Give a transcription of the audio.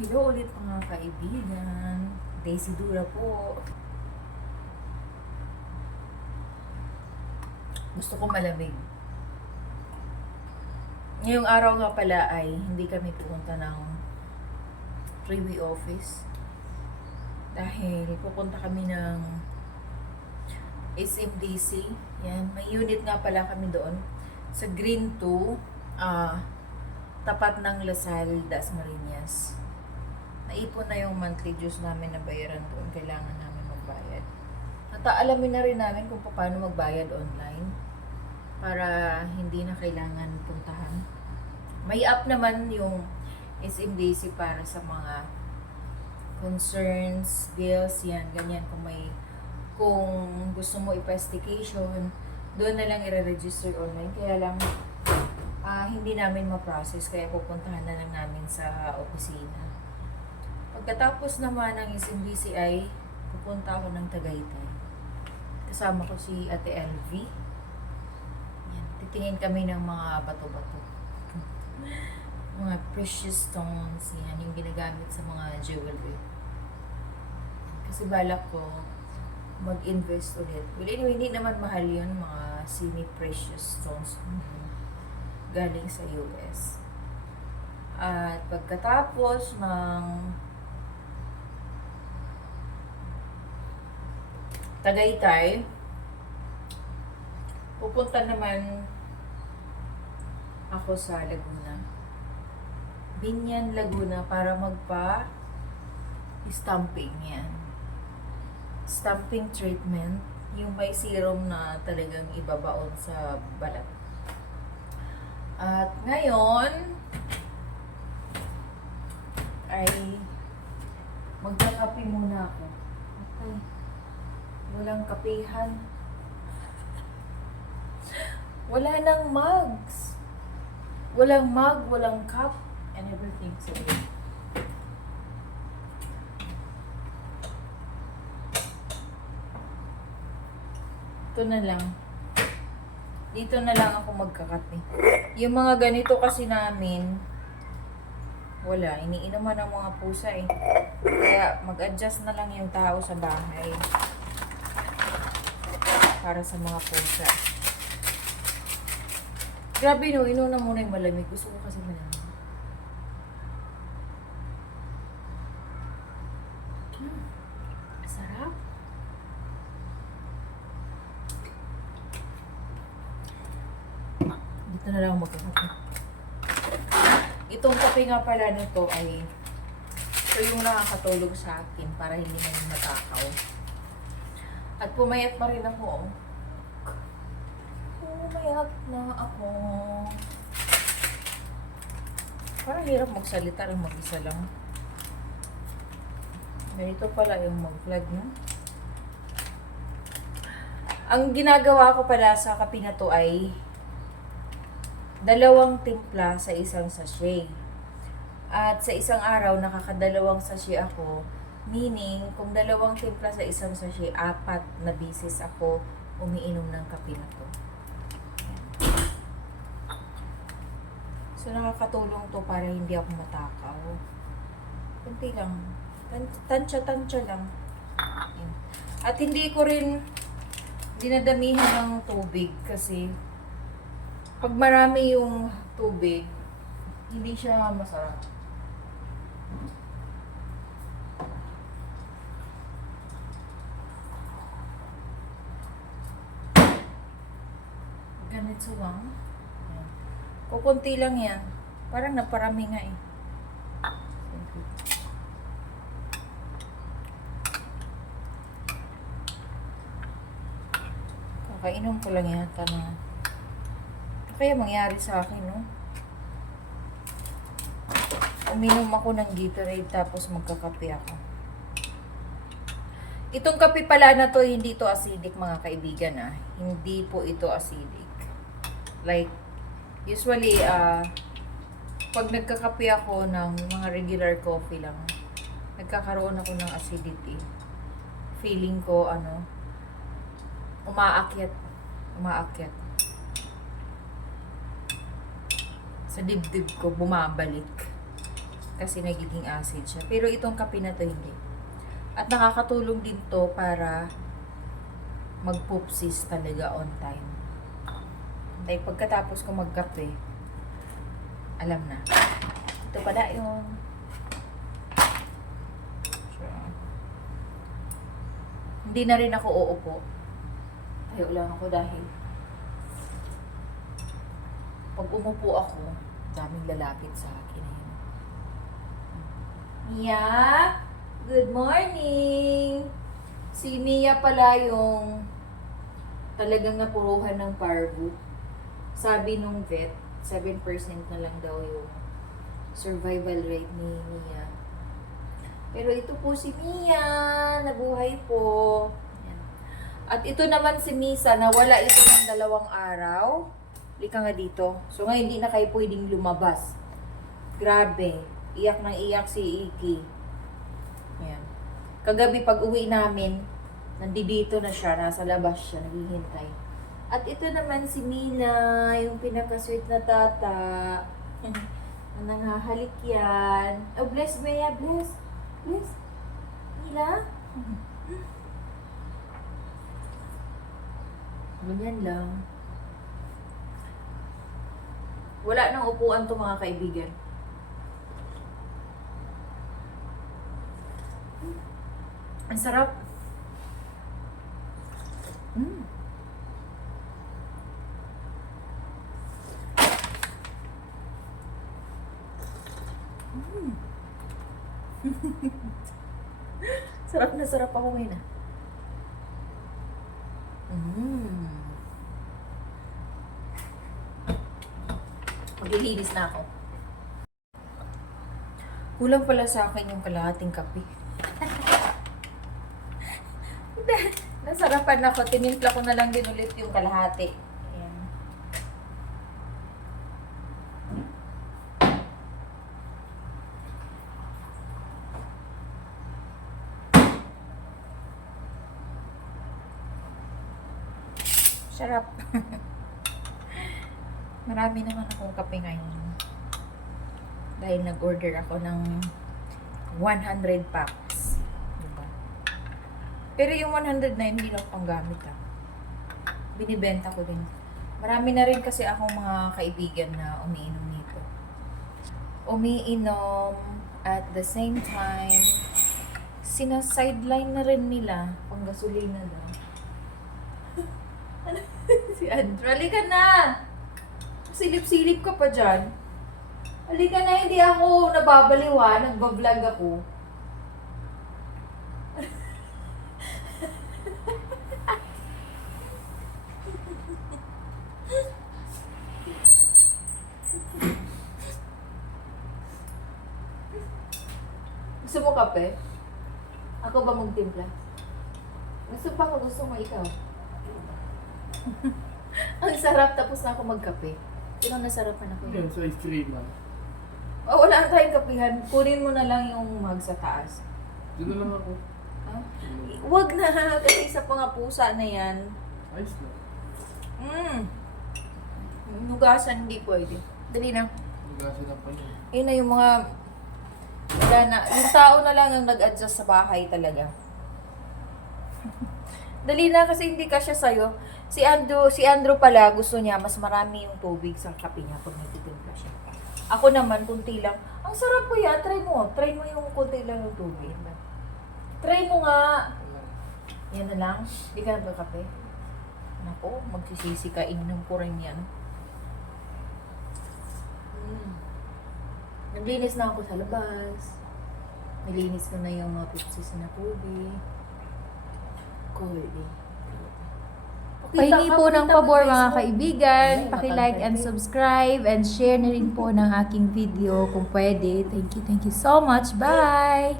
Hello ulit mga kaibigan. Daisy Dura po. Gusto ko malamig. Ngayong araw nga pala ay hindi kami pupunta ng freeway office. Dahil pupunta kami ng SMDC. Yan, may unit nga pala kami doon. Sa Green 2, tapat ng Lasal, Dasmariñas. Naipon na yung monthly dues namin na bayaran doon. Kailangan namin magbayad. At alamin na rin namin kung paano magbayad online para hindi na kailangan puntahan. May app naman yung SMDC para sa mga concerns, bills, yan, ganyan. Kung gusto mo i-investigation, doon na lang i-register online. Kaya lang, hindi namin ma-process, kaya pupuntahan na lang namin sa opisina. Pagkatapos naman ng SMDC ay pupunta ako ng Tagaytay. Kasama ko si Ate LV. Yan, titingin kami ng mga bato-bato. Mga precious stones, yan, yung ginagamit sa mga jewelry. Kasi balak ko mag-invest ulit. Well, anyway, hindi naman mahal yun, mga semi-precious stones galing sa US. At pagkatapos ng Tagaytay, pupunta naman ako sa Laguna. Binyan, Laguna, para magpa-stamping yan. Stamping treatment, yung may serum na talagang ibabaon sa balat. At ngayon, ay magkakape muna ako. Okay. Walang kapehan. Wala nang mugs. Walang mug, walang cup, and everything. So, ito na lang. Dito na lang ako magkakape. Yung mga ganito kasi namin, wala. Iniinuman ng mga pusa eh. Kaya mag-adjust na lang yung tao sa bahay. Para sa mga pusa. Grabe no, inuna muna yung malamig. Gusto ko kasi malamig. Sarap. Dito na lang magkakape. Itong kape nga pala nito ay ito yung nakakatulog sa akin para hindi na matakaw. At pumayat pa rin ako. Pumayat na ako. Parang hirap magsalita ng mag-isa lang. Ganito pala yung mag-vlog, no? Ang ginagawa ko pala sa kape na to ay 2 timpla sa isang sachet. At sa isang araw, nakakadalawang sachet ako. Meaning, kung 2 timpla sa isang sachet, 4 na bisis ako umiinom ng kape na to. So, nakakatulong to para hindi ako matakaw. Kunti lang. Tansya-tansya lang. Yan. At hindi ko rin dinadamihan ng tubig kasi pag marami yung tubig, hindi siya masarap. Ganito lang. Kukunti lang yan. Parang naparami nga eh. Kakainom ko lang yata na. Kaya mangyari sa akin, no? Uminom ako ng Gatorade tapos magkakape ako. Itong kape pala na to, hindi to acidic mga kaibigan ah. Hindi po ito acidic. Like, usually, pag nagkakape ako ng mga regular coffee lang, nagkakaroon ako ng acidity. Feeling ko, umaakyat. Sa dibdib ko, bumabalik. kasi nagiging acid siya. Pero itong kape na to hindi. At nakakatulong din to para mag-poopsis talaga on time. Dahil pagkatapos ko magkape, alam na. Ito pala yung hindi na rin ako uupo. Tayo lang ako dahil pag umupo ako, daming lalapit sa akin. Mia, good morning! Si Mia pala yung talagang napuruhan ng parvo. Sabi nung vet, 7% na lang daw yung survival rate ni Mia. Pero ito po si Mia, nabuhay po. Yan. At ito naman si Misa, nawala ito ng 2 araw. Lika nga dito. So ngayon hindi na kayo pwedeng lumabas. Grabe. Iyak nang iyak si Iki. Yan. Kagabi pag uwi namin, nandito na siya, nasa labas siya, naghihintay. At ito naman si Mina, yung pinaka-sweet na tata. Nanghahalik yan. Oh, bless Mia, bless. Bless. Mila? Ganyan lang. Wala nang upuan to mga kaibigan. Ang sarap. Mm. Mm. Sarap na sarap ako ngayon ah. Maglilinis na ako. Kulang pala sa akin yung kalahating kape. Nasarapan ako. Tinimpla ko na lang din ulit yung kalahati. Ayan. Sarap. Marami naman akong kape ngayon. Dahil nag-order ako ng 100 packs. Diba? Pero yung 100 na hindi lang panggamit ah. Binibenta ko din. Marami na rin kasi akong mga kaibigan na umiinom nito. Umiinom at the same time, sina-sideline na rin nila pang gasolina daw. Si Andra, halika na! Silip-silip ka pa dyan. Halika na, hindi ako nababaliwa, nagbablog ako. Gusto mo kape? Ako ba magtimpla? Gusto pa ko, gusto mo ikaw? Ang sarap, tapos na ako magkape. Pero nasarapan ako. Yan, sa ice cream lang. Oh, wala tayong kapihan. Kunin mo na lang yung mug sa taas. Doon na lang ako. Ha? Wag na, kasi isa pa nga pusa na yan. Ayos na. Nugasan hindi pwede. Dali na. Nagkasa na pala. Yun na yung mga... Wala na. Yung tao na lang ang nag-adjust sa bahay talaga. Dali na kasi hindi kasya sa'yo. Si Andrew pala, gusto niya mas marami yung tubig sa kape niya pag nagtitimpla siya. Ako naman, kunti lang. Ang sarap po yan. Try mo. Try mo yung kunti lang yung tubig. Try mo nga. Yan na lang. Hindi ka nagkakape. Nako, magsisisi ka. Inom ko rin yan. Naglinis na ako sa labas. Nilinis ko na yung mga pipsis na tubig. Cold eh. Pahingi po ng pabor mga kaibigan, paki-like and subscribe and share na rin po ng aking video kung pwede. Thank you so much. Bye!